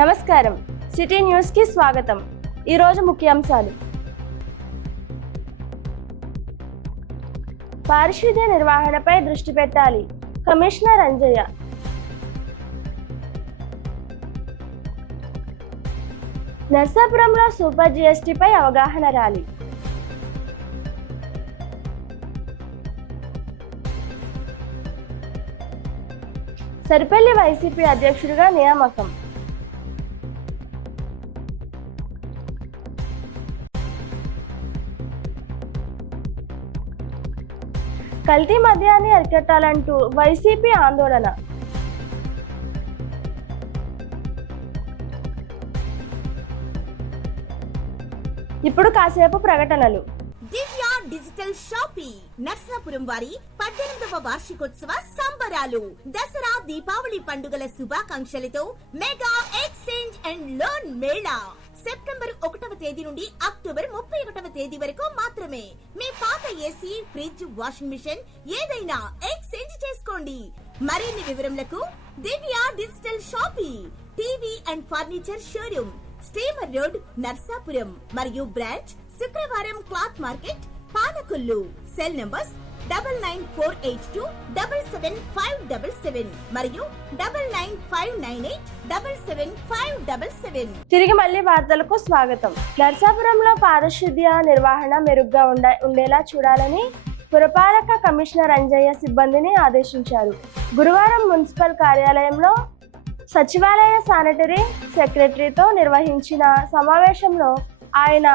నమస్కారం, city news కి స్వాగతం. ఈ రోజు ముఖ్యాంశాలు: పారిశుద్ధ్య నిర్వహణపై దృష్టి పెట్టాలి, కమిషనర్ అంజయ్య. నర్సాపురంలో సూపర్ జీఎస్టీపై అవగాహన ర్యాలీ. సరిపల్లి వైసీపీ అధ్యక్షుడిగా నియామకం. కల్తీ మద్యాన్ని అరికట్టాలంటూ వైసీపీ ఆందోళన. ఇప్పుడు కాసేపు ప్రకటనలు. దివ్య డిజిటల్ షాపింగ్ నర్సాపురం వారి 18వ వార్షికోత్సవ సంబరాలు. దసరా దీపావళి పండుగల శుభాకాంక్షలతో mega exchange and loan mela September 1వ తేదీ నుండి అక్టోబర్ 31వ తేదీ వరకు మాత్రమే. మీ పాత ఏసీ, ఫ్రిడ్జ్, వాషింగ్ మిషన్ ఏదైనా ఎక్స్చేంజ్ చేసుకోండి. మరిన్ని వివరములకు Divya digital shopping, TV and furniture showroom, steamer road, Narsapuram మరియు బ్రాంచ్ శుక్రవారం cloth market, Palakollu. Cell numbers 9948277577 మరియు 9959877577. తిరిగి మళ్ళీ వార్తలకు స్వాగతం. నర్సాపురంలో పారిశుద్ధ్య నిర్వహణ మెరుగ్గా ఉండేలా చూడాలని పురపాలక కమిషనర్ అంజయ్య సిబ్బందిని ఆదేశించారు. గురువారం మున్సిపల్ కార్యాలయంలో సచివాలయ శానిటరీ సెక్రటరీతో నిర్వహించిన సమావేశంలో ఆయన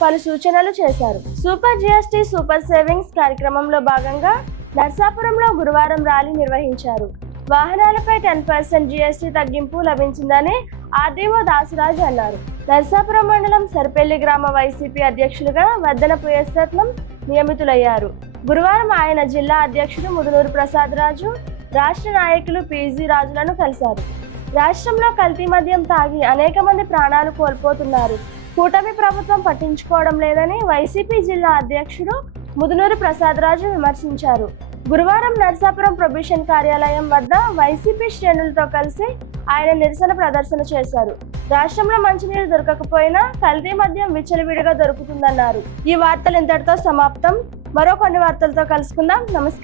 పలు సూచనలు చేశారు. సూపర్ జీఎస్టీ సూపర్ సేవింగ్స్ కార్యక్రమంలో భాగంగా నర్సాపురంలో గురువారం ర్యాలీ నిర్వహించారు. వాహనాలపై 10% జీఎస్టీ తగ్గింపు లభించిందని ఆర్డీఓ దాసరాజు అన్నారు. నర్సాపురం మండలం సరిపల్లి గ్రామ వైసీపీ అధ్యక్షులుగా వద్దనపు ఎస్రత్నం నియమితులయ్యారు. గురువారం ఆయన జిల్లా అధ్యక్షుడు ముదునూరు ప్రసాద్ రాజు, రాష్ట్ర నాయకులు పీజీ రాజులను కలిశారు. రాష్ట్రంలో కల్తీ మద్యం తాగి అనేక మంది ప్రాణాలు కోల్పోతున్నారు. కూటమి ప్రభుత్వం పట్టించుకోవడం లేదని వైసీపీ జిల్లా అధ్యక్షుడు ముదునూరు ప్రసాద్ రాజు విమర్శించారు. గురువారం నర్సాపురం ప్రొబిషన్ కార్యాలయం వద్ద వైసీపీ శ్రేణులతో కలిసి ఆయన నిరసన ప్రదర్శన చేశారు. రాష్ట్రంలో మంచినీరు దొరకకపోయినా కల్తీ మద్యం విచ్చలవిడిగా దొరుకుతుందన్నారు. ఈ వార్తలు ఇంతటితో సమాప్తం. మరో కొన్ని వార్తలతో కలుసుకుందాం. నమస్కారం.